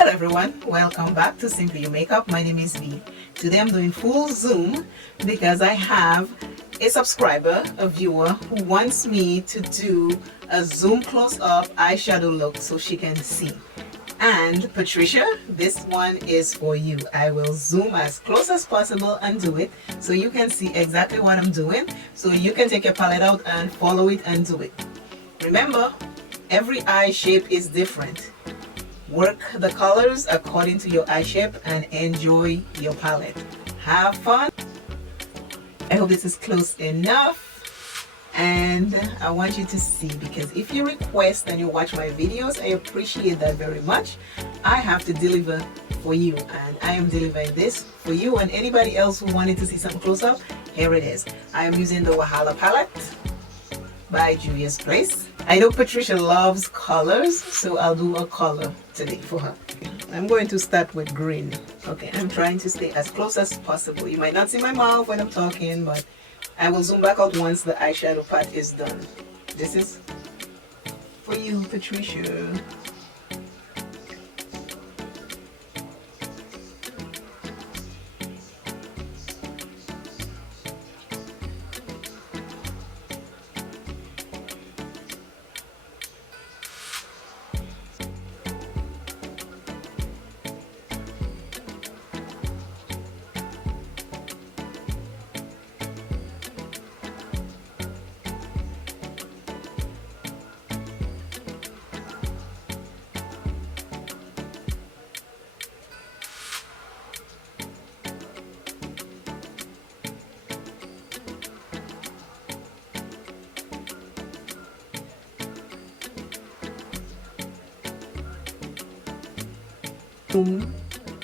Hello everyone, welcome back to Simply You Makeup. My name is V. Today I'm doing full zoom because I have a subscriber, a viewer, who wants me to do a zoom close-up eyeshadow look so she can see. And Patricia, this one is for you. I will zoom as close as possible and do it so you can see exactly what I'm doing, so you can take your palette out and follow it and do it. Remember, every eye shape is different. Work the colors according to your eye shape and enjoy your palette. Have fun. I hope this is close enough, and I want you to see, because if you request and you watch my videos, I appreciate that very much. I have to deliver for you, and I am delivering this for you and anybody else who wanted to see some close-up. Here it is. I am using the Wahala palette by JUVIA'S. I know Patricia loves colors, so I'll do a color today for her. I'm going to start with green. Okay, I'm trying to stay as close as possible. You might not see my mouth when I'm talking, but I will zoom back out once the eyeshadow part is done. This is for you, Patricia.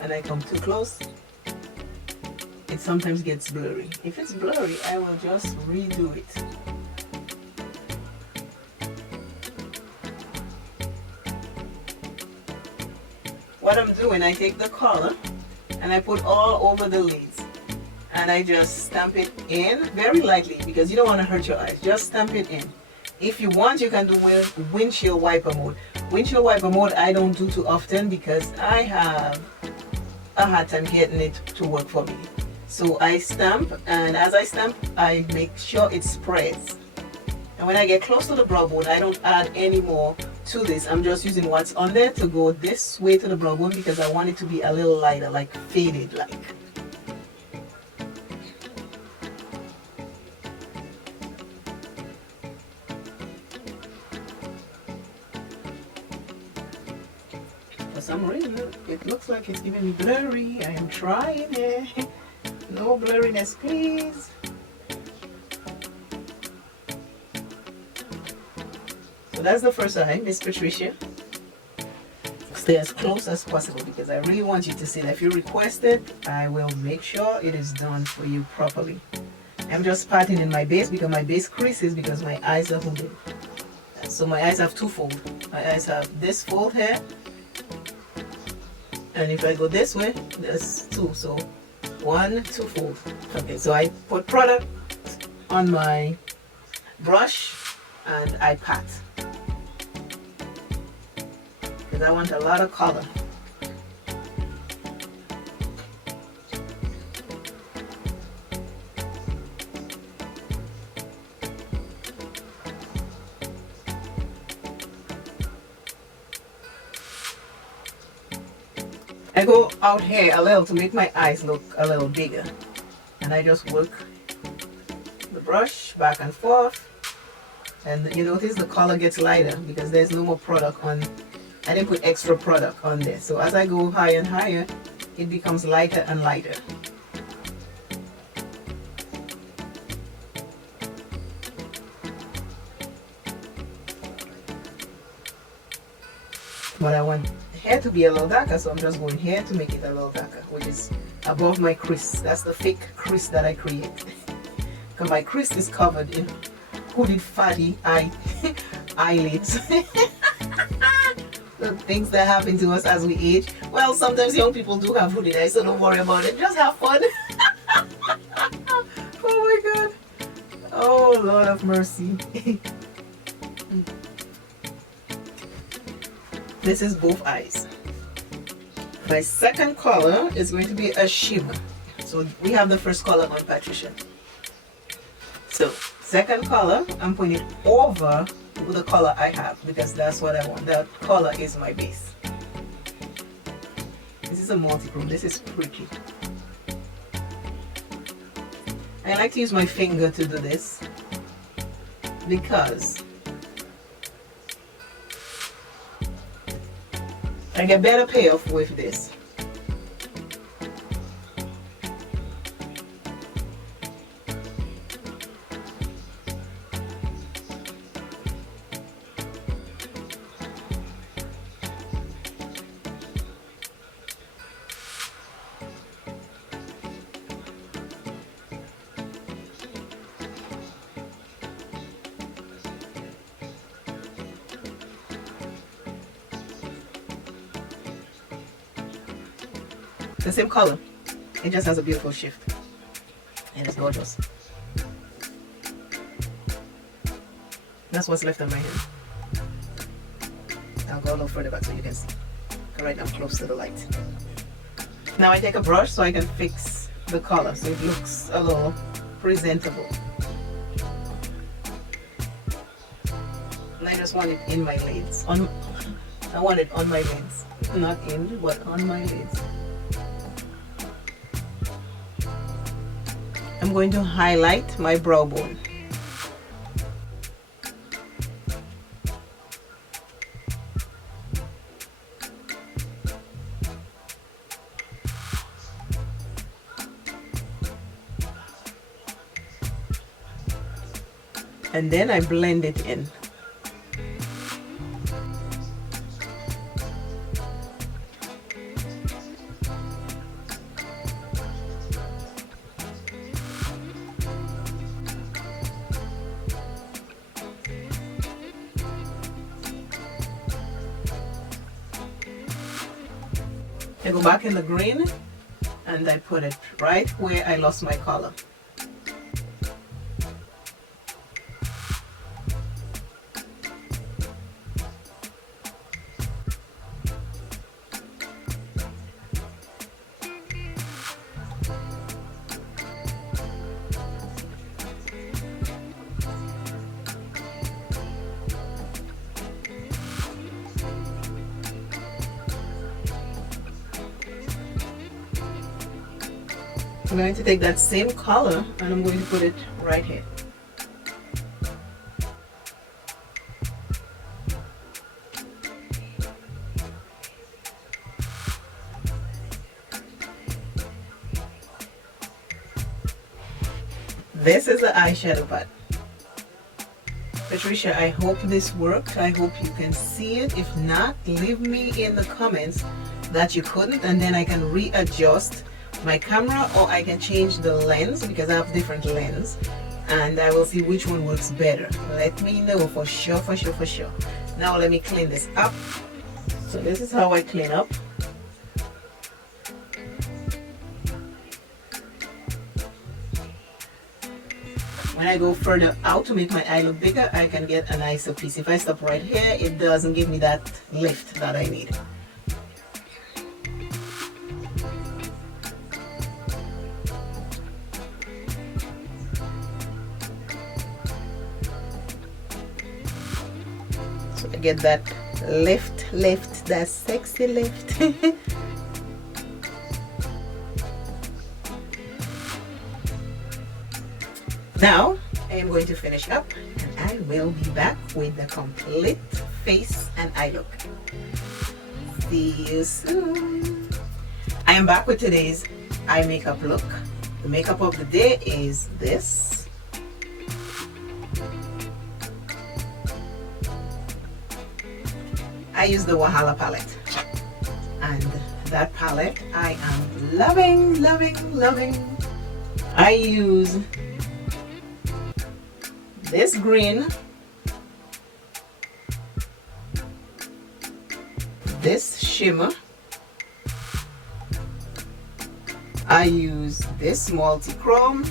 And I come too close, it sometimes gets blurry. If it's blurry, I will just redo it. What I'm doing, I take the color and I put all over the lids, and I just stamp it in very lightly because you don't want to hurt your eyes. Just stamp it in. If you want, you can do with windshield wiper mode. Windshield wiper mode I don't do too often because I have a hard time getting it to work for me. So I stamp, and as I stamp, I make sure it spreads. And when I get close to the brow bone, I don't add any more to this. I'm just using what's on there to go this way to the brow bone because I want it to be a little lighter, like faded like. For some reason, it looks like it's giving me blurry. I am trying it. No blurriness, please. So that's the first eye, Miss Patricia. Stay as close as possible because I really want you to see that. If you request it, I will make sure it is done for you properly. I'm just patting in my base because my base creases because my eyes are hooded. So my eyes have two fold. My eyes have this fold here, and if I go this way, there's two. So 1, 2 fold. Okay, so I put product on my brush and I pat because I want a lot of color. I go out here a little to make my eyes look a little bigger, and I just work the brush back and forth, and you notice the color gets lighter because there's no more product on. I didn't put extra product on there, so as I go higher and higher, it becomes lighter and lighter. But I want hair to be a little darker, so I'm just going here to make it a little darker, which is above my crease. That's the fake crease that I create. Because my crease is covered in hooded fatty eyelids. The things that happen to us as we age. Well, sometimes young people do have hooded eyes, so don't worry about it. Just have fun. Oh my God. Oh Lord of mercy. This is both eyes. My second color is going to be a shimmer. So we have the first color on, Patricia. So second color, I'm putting it over the color I have because that's what I want. That color is my base. This is a multi-chrome. This is pretty. I like to use my finger to do this because I get better payoff with this. The same color, it just has a beautiful shift and it's gorgeous. That's what's left on my hand. I'll go a little further back so you can see. Right now I'm close to the light. Now I take a brush so I can fix the color so it looks a little presentable. And I just want it in my lids. I want it on my lids. Not in, but on my lids. I'm going to highlight my brow bone. And then I blend it in. I go back in the green and I put it right where I lost my color. I'm going to take that same color and I'm going to put it right here. This is the eyeshadow palette. Patricia, I hope this worked. I hope you can see it. If not, leave me in the comments that you couldn't and then I can readjust my camera or I can change the lens because I have different lens and I will see which one works better. Let me know for sure, for sure, for sure. Now let me clean this up. So this is how I clean up. When I go further out to make my eye look bigger, I can get a nicer piece. If I stop right here, it doesn't give me that lift that I need. So I get that lift, that sexy lift. Now I am going to finish up and I will be back with the complete face and eye look. See you soon. I am back with today's eye makeup look. The makeup of the day is this. I use the Wahala palette and that palette I am loving, loving, loving. I use this green, this shimmer, I use this multi-chrome,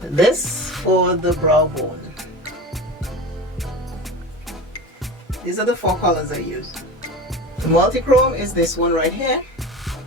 this for the brow bone, These are the 4 colors I use. The multi-chrome is this one right here.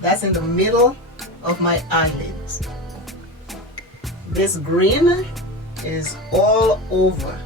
That's in the middle of my eyelids. This green is all over.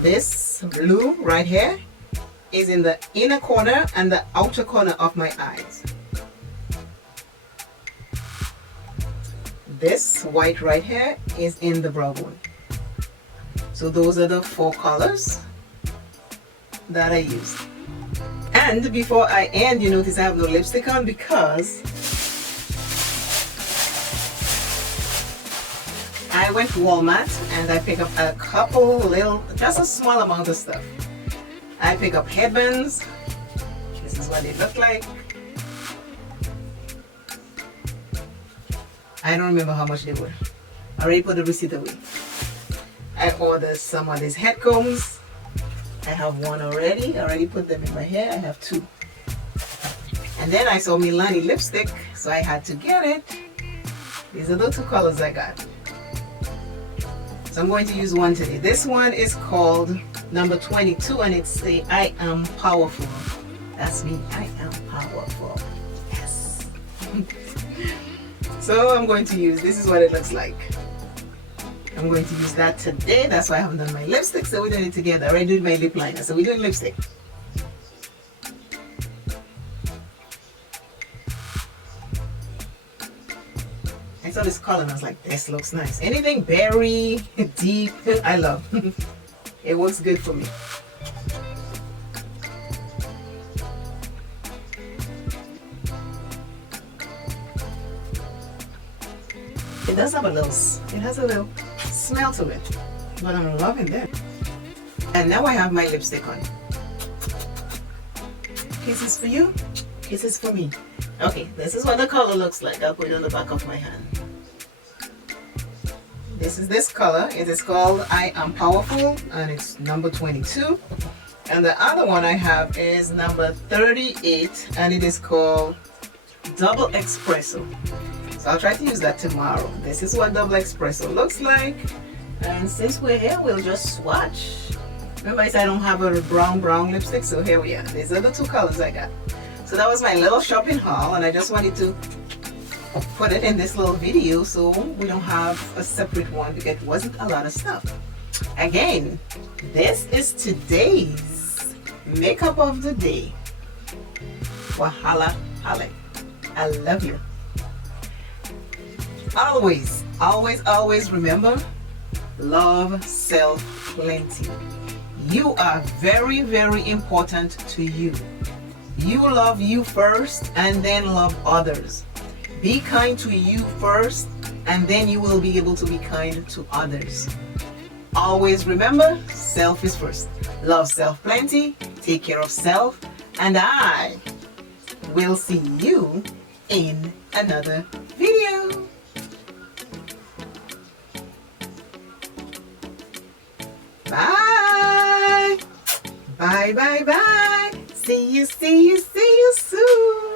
This blue right here is in the inner corner and the outer corner of my eyes. This white right here is in the brow bone. So those are the 4 colors that I used. And before I end, you notice I have no lipstick on because I went to Walmart and I picked up a couple little, just a small amount of stuff. I picked up headbands. This is what they look like. I don't remember how much they were. I already put the receipt away. I ordered some of these head combs. I have one already. I already put them in my hair. I have 2. And then I saw Milani lipstick, so I had to get it. These are the 2 colors I got. So I'm going to use one today. This one is called number 22 and it's say I am powerful. That's me. I am powerful. Yes. So I'm going to use, this is what it looks like. I'm going to use that today. That's why I haven't done my lipstick, so we're doing it together. I already did my lip liner, so we're doing lipstick. I saw this color and I was like, this looks nice. Anything berry, deep, I love. It works good for me. It does have a little, it has a little smell to it, but I'm loving that. And now I have my lipstick on. Kisses for you, kisses for me. Okay, this is what the color looks like. I'll put it on the back of my hand. This is this color. It is called I Am Powerful and it's number 22. And the other one I have is number 38 and it is called Double Espresso. So I'll try to use that tomorrow. This is what Double Espresso looks like. And since we're here, we'll just swatch. Remember I said I don't have a brown lipstick, so here we are. These are the 2 colors I got. So that was my little shopping haul and I just wanted to put it in this little video so we don't have a separate one because it wasn't a lot of stuff. Again, this is today's makeup of the day. Wahala, Halle. I love you. Always, always, always remember, love self plenty. You are very, very important to you. You love you first and then love others. Be kind to you first and then you will be able to be kind to others. Always remember, self is first. Love self plenty, take care of self, and I will see you in another video. Bye. Bye, bye, bye. See you soon.